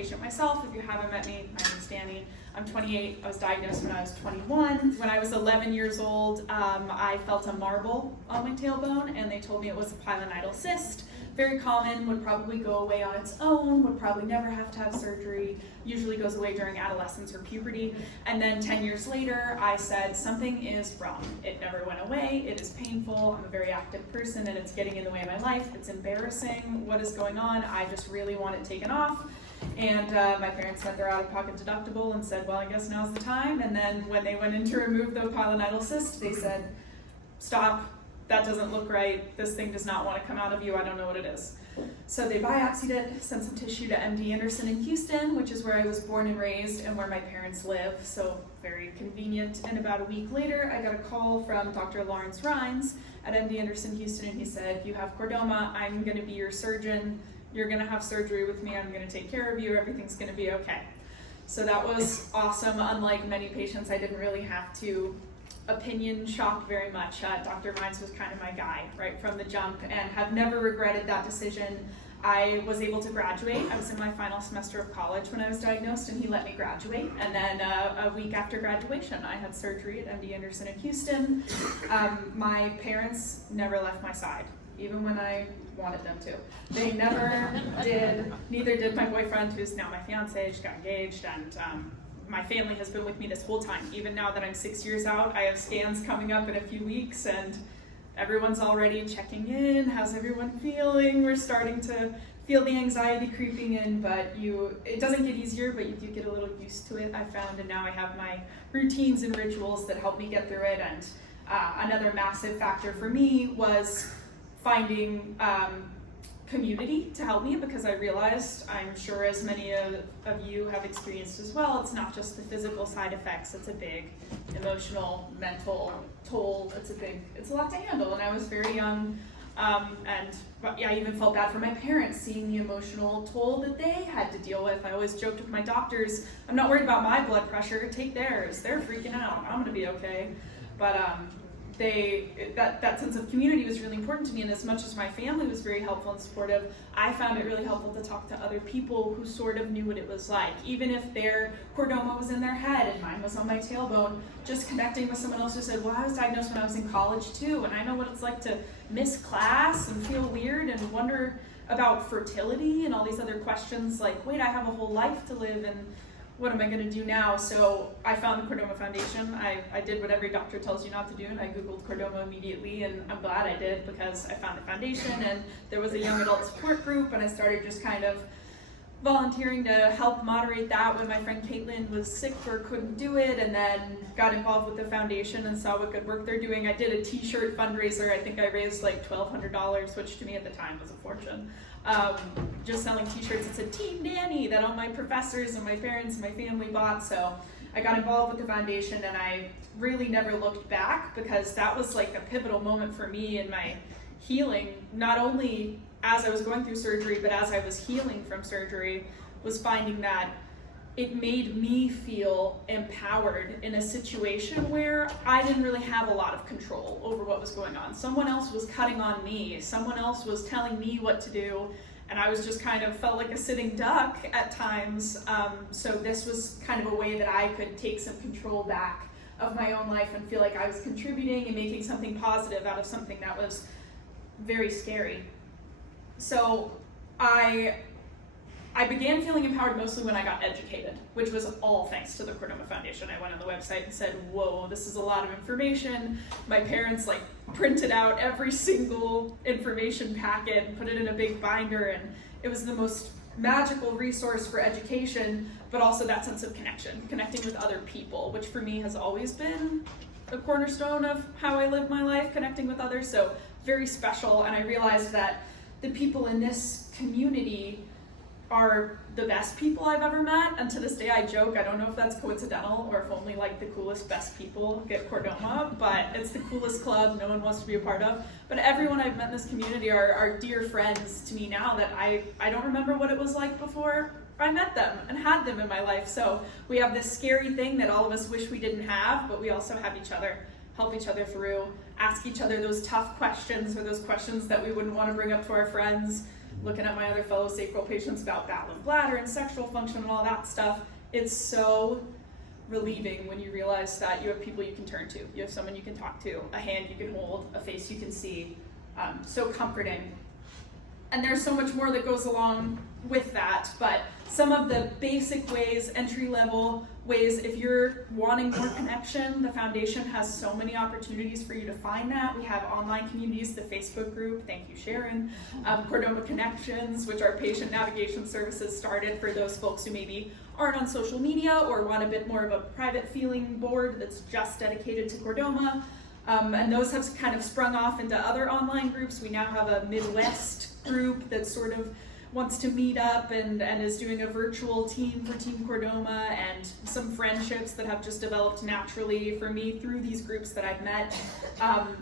Myself, if you haven't met me, my name's Dani. I'm 28. I was diagnosed when I was 21. When I was 11 years old, I felt a marble on my tailbone, and they told me it was a pilonidal cyst. Very common, would probably go away on its own, would probably never have to have surgery, usually goes away during adolescence or puberty. And then 10 years later, I said, something is wrong. It never went away, it is painful, I'm a very active person, and it's getting in the way of my life. It's embarrassing, what is going on? I just really want it taken off. And my parents met their out-of-pocket deductible and said, well, I guess now's the time. And then when they went in to remove the pilonidal cyst, they said, stop, that doesn't look right. This thing does not want to come out of you. I don't know what it is. So they biopsied it, sent some tissue to MD Anderson in Houston, which is where I was born and raised and where my parents live. So very convenient. And about a week later, I got a call from Dr. Lawrence Rines at MD Anderson Houston, and he said, you have chordoma. I'm going to be your surgeon. You're gonna have surgery with me, I'm gonna take care of you, everything's gonna be okay. So that was awesome. Unlike many patients, I didn't really have to opinion shop very much. Dr. Rines was kind of my guy right from the jump, and have never regretted that decision. I was able to graduate. I was in my final semester of college when I was diagnosed, and he let me graduate. And then a week after graduation, I had surgery at MD Anderson in Houston. My parents never left my side, even when I wanted them to. They never did, neither did my boyfriend, who's now my fiance. Just got engaged, and my family has been with me this whole time. Even now that I'm 6 years out, I have scans coming up in a few weeks, and everyone's already checking in. How's everyone feeling? We're starting to feel the anxiety creeping in, but it doesn't get easier, but you do get a little used to it, I found, and now I have my routines and rituals that help me get through it. And another massive factor for me was finding community to help me, because I realized, I'm sure as many of you have experienced as well, it's not just the physical side effects, it's a big emotional, mental toll, it's a lot to handle. And I was very young, I even felt bad for my parents, seeing the emotional toll that they had to deal with. I always joked with my doctors, I'm not worried about my blood pressure, take theirs, they're freaking out, I'm gonna be okay. But that sense of community was really important to me, and as much as my family was very helpful and supportive, I found it really helpful to talk to other people who sort of knew what it was like. Even if their chordoma was in their head and mine was on my tailbone, just connecting with someone else who said, well, I was diagnosed when I was in college too, and I know what it's like to miss class and feel weird and wonder about fertility and all these other questions, like, wait, I have a whole life to live, and what am I going to do now? So I found the Chordoma Foundation. I did what every doctor tells you not to do, and I Googled chordoma immediately, and I'm glad I did, because I found the foundation, and there was a young adult support group, and I started just kind of volunteering to help moderate that when my friend Caitlin was sick or couldn't do it, and then got involved with the foundation and saw what good work they're doing. I did a t-shirt fundraiser. I think I raised like $1,200, which to me at the time was a fortune. Just selling t-shirts that said Team Dani, that all my professors and my parents and my family bought. So I got involved with the foundation, and I really never looked back, because that was like a pivotal moment for me in my healing, not only as I was going through surgery, but as I was healing from surgery, was finding that it made me feel empowered in a situation where I didn't really have a lot of control over what was going on. Someone else was cutting on me, someone else was telling me what to do, and I was just kind of felt like a sitting duck at times. So this was kind of a way that I could take some control back of my own life and feel like I was contributing and making something positive out of something that was very scary. So I began feeling empowered mostly when I got educated, which was all thanks to the Chordoma Foundation. I went on the website and said, whoa, this is a lot of information. My parents printed out every single information packet and put it in a big binder, and it was the most magical resource for education, but also that sense of connecting with other people, which for me has always been the cornerstone of how I live my life, connecting with others. So very special, and I realized that the people in this community are the best people I've ever met, and to this day I joke, I don't know if that's coincidental or if only the coolest, best people get chordoma, but it's the coolest club no one wants to be a part of. But everyone I've met in this community are dear friends to me now that I don't remember what it was like before I met them and had them in my life. So we have this scary thing that all of us wish we didn't have, but we also have each other, help each other through, ask each other those tough questions or those questions that we wouldn't want to bring up to our friends. looking at my other fellow sacral patients about battling bladder and sexual function and all that stuff. It's so relieving when you realize that you have people you can turn to. You have someone you can talk to, a hand you can hold, a face you can see. So comforting. And there's so much more that goes along with that, but some of the basic ways, entry-level ways, if you're wanting more connection, the foundation has so many opportunities for you to find that. We have online communities, the Facebook group, thank you Sharon, Chordoma Connections, which are patient navigation services started for those folks who maybe aren't on social media or want a bit more of a private feeling board that's just dedicated to Chordoma. And those have kind of sprung off into other online groups. We now have a Midwest group that sort of wants to meet up and is doing a virtual team for Team Chordoma, and some friendships that have just developed naturally for me through these groups that I've met.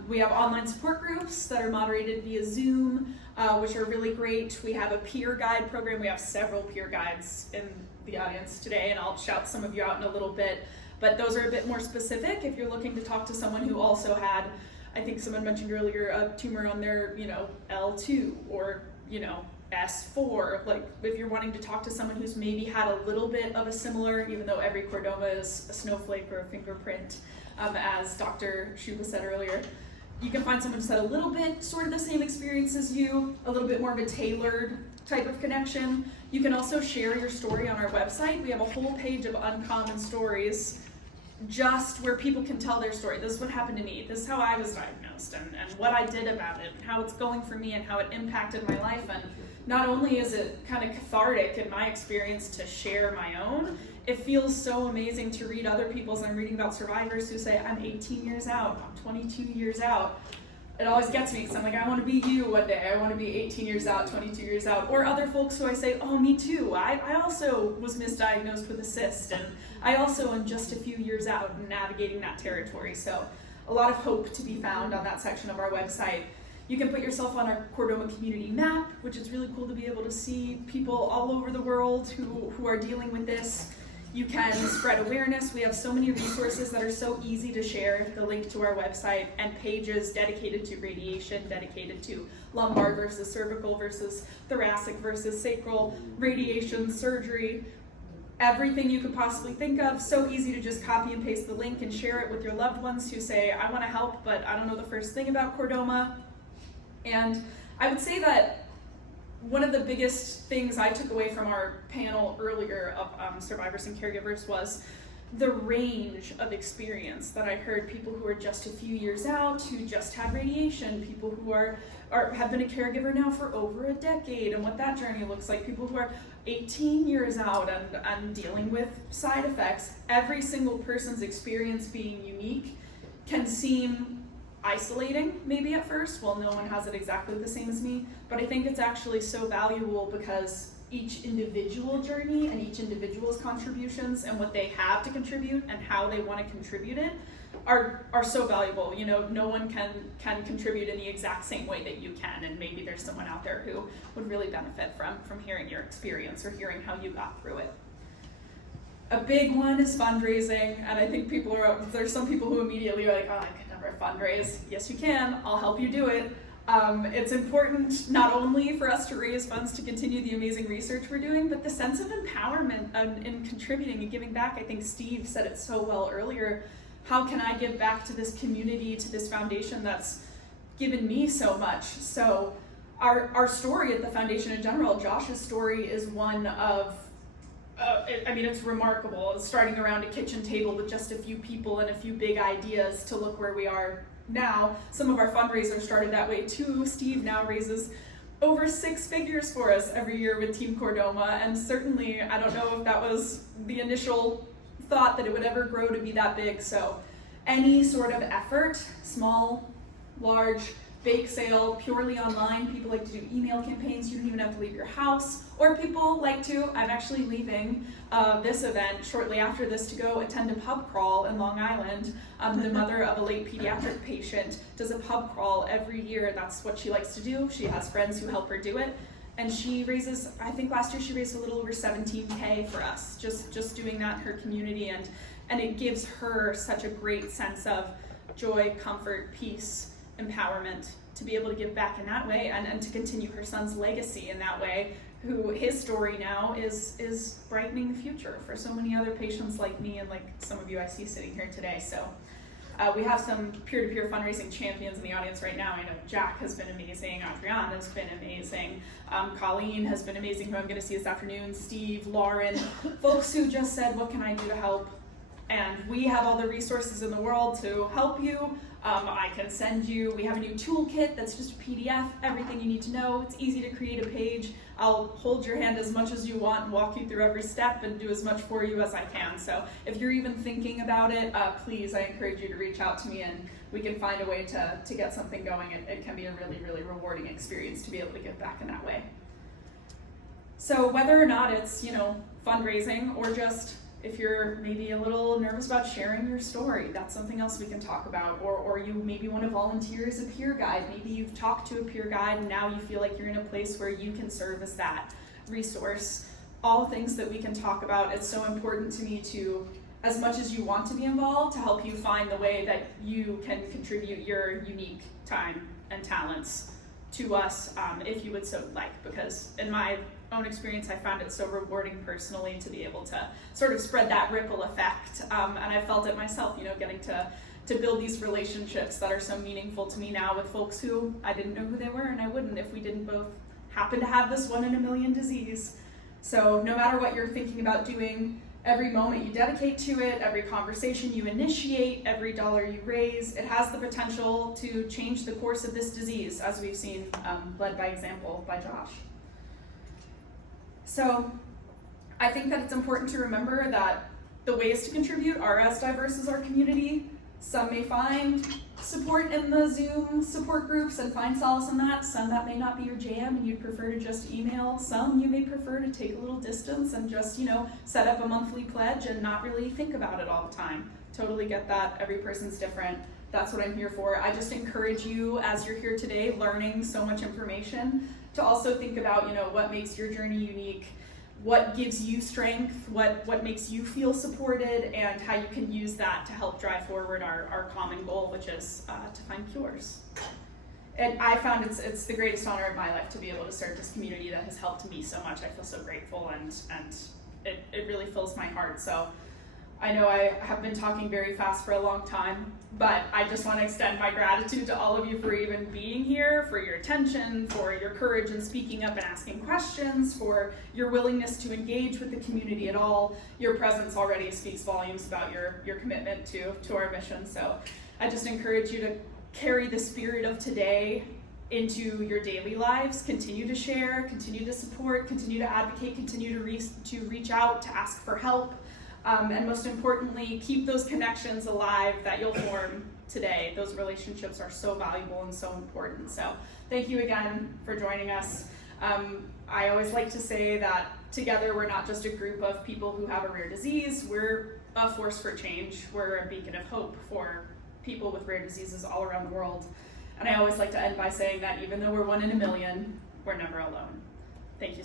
We have online support groups that are moderated via Zoom, which are really great. We have a peer guide program. We have several peer guides in the audience today, and I'll shout some of you out in a little bit. But those are a bit more specific if you're looking to talk to someone who also had, I think someone mentioned earlier, a tumor on their, L2 or, S4. Like if you're wanting to talk to someone who's maybe had a little bit of a similar, even though every chordoma is a snowflake or a fingerprint, as Dr. Shuba said earlier, you can find someone who's had a little bit sort of the same experience as you, a little bit more of a tailored type of connection. You can also share your story on our website. We have a whole page of uncommon stories, just where people can tell their story. This is what happened to me. This is how I was diagnosed and what I did about it and how it's going for me and how it impacted my life. And not only is it kind of cathartic in my experience to share my own, it feels so amazing to read other people's. I'm reading about survivors who say, I'm 18 years out, I'm 22 years out. It always gets me, because I'm like, I want to be you one day. I want to be 18 years out, 22 years out. Or other folks who I say, oh, me too. I also was misdiagnosed with a cyst, and I also am just a few years out and navigating that territory. So a lot of hope to be found on that section of our website. You can put yourself on our Chordoma community map, which is really cool to be able to see people all over the world who are dealing with this. You can spread awareness. We have so many resources that are so easy to share. The link to our website and pages dedicated to radiation, dedicated to lumbar versus cervical versus thoracic versus sacral, radiation, surgery, everything you could possibly think of. So easy to just copy and paste the link and share it with your loved ones who say, I want to help, but I don't know the first thing about Chordoma. And I would say that one of the biggest things I took away from our panel earlier of survivors and caregivers was the range of experience that I heard. People who are just a few years out, who just had radiation, people who have been a caregiver now for over a decade and what that journey looks like, people who are 18 years out and dealing with side effects. Every single person's experience being unique can seem isolating maybe at first. Well, no one has it exactly the same as me, but I think it's actually so valuable because each individual journey and each individual's contributions and what they have to contribute and how they want to contribute it are so valuable. No one can contribute in the exact same way that you can, and maybe there's someone out there who would really benefit from hearing your experience or hearing how you got through it. A big one is fundraising, and I think there's some people who immediately are like, oh, I could never fundraise. Yes, you can. I'll help you do it. It's important not only for us to raise funds to continue the amazing research we're doing, but the sense of empowerment in contributing and giving back. I think Steve said it so well earlier. How can I give back to this community, to this foundation that's given me so much? So our story at the foundation in general, Josh's story, is one of it's remarkable. It's starting around a kitchen table with just a few people and a few big ideas to look where we are now. Some of our fundraisers started that way too. Steve now raises over 6 figures for us every year with Team Chordoma, and certainly I don't know if that was the initial thought that it would ever grow to be that big. So any sort of effort, small, large, bake sale, purely online. People like to do email campaigns. You don't even have to leave your house. Or people like to, I'm actually leaving this event shortly after this to go attend a pub crawl in Long Island. The mother of a late pediatric patient does a pub crawl every year. That's what she likes to do. She has friends who help her do it. And she raises, I think last year she raised a little over $17K for us, just doing that in her community. And it gives her such a great sense of joy, comfort, peace, empowerment to be able to give back in that way and to continue her son's legacy in that way, who his story now is brightening the future for so many other patients like me and like some of you I see sitting here today. So we have some peer-to-peer fundraising champions in the audience right now. I know Jack has been amazing, Adriana has been amazing, Colleen has been amazing, who I'm going to see this afternoon, Steve, Lauren, folks who just said, what can I do to help? And we have all the resources in the world to help you. I can send you, we have a new toolkit that's just a PDF, everything you need to know. It's easy to create a page. I'll hold your hand as much as you want and walk you through every step and do as much for you as I can. So if you're even thinking about it, please, I encourage you to reach out to me and we can find a way to get something going. It can be a really, really rewarding experience to be able to give back in that way. So whether or not it's, fundraising or just if you're maybe a little nervous about sharing your story, that's something else we can talk about. Or you maybe want to volunteer as a peer guide. Maybe you've talked to a peer guide and now you feel like you're in a place where you can serve as that resource. All things that we can talk about. It's so important to me to, as much as you want to be involved, to help you find the way that you can contribute your unique time and talents to us, if you would so like, because in my own experience, I found it so rewarding personally to be able to sort of spread that ripple effect, and I felt it myself, getting to build these relationships that are so meaningful to me now with folks who I didn't know who they were, and I wouldn't if we didn't both happen to have this 1 in a million disease. So no matter what you're thinking about doing, every moment you dedicate to it, every conversation you initiate, every dollar you raise, it has the potential to change the course of this disease, as we've seen, led by example by Josh. So I think that it's important to remember that the ways to contribute are as diverse as our community. Some may find support in the Zoom support groups and find solace in that. Some that may not be your jam and you'd prefer to just email. Some you may prefer to take a little distance and just, set up a monthly pledge and not really think about it all the time. Totally get that. Every person's different. That's what I'm here for. I just encourage you, as you're here today, learning so much information, to also think about, what makes your journey unique, what gives you strength, what makes you feel supported, and how you can use that to help drive forward our common goal, which is to find cures. And I found it's the greatest honor of my life to be able to serve this community that has helped me so much. I feel so grateful, and it really fills my heart. So I know I have been talking very fast for a long time, but I just want to extend my gratitude to all of you for even being here, for your attention, for your courage in speaking up and asking questions, for your willingness to engage with the community at all. Your presence already speaks volumes about your commitment to our mission. So I just encourage you to carry the spirit of today into your daily lives. Continue to share, continue to support, continue to advocate, continue to reach out, to ask for help. And most importantly, keep those connections alive that you'll form today. Those relationships are so valuable and so important. So thank you again for joining us. I always like to say that together we're not just a group of people who have a rare disease, we're a force for change. We're a beacon of hope for people with rare diseases all around the world. And I always like to end by saying that even though we're 1 in a million, we're never alone. Thank you.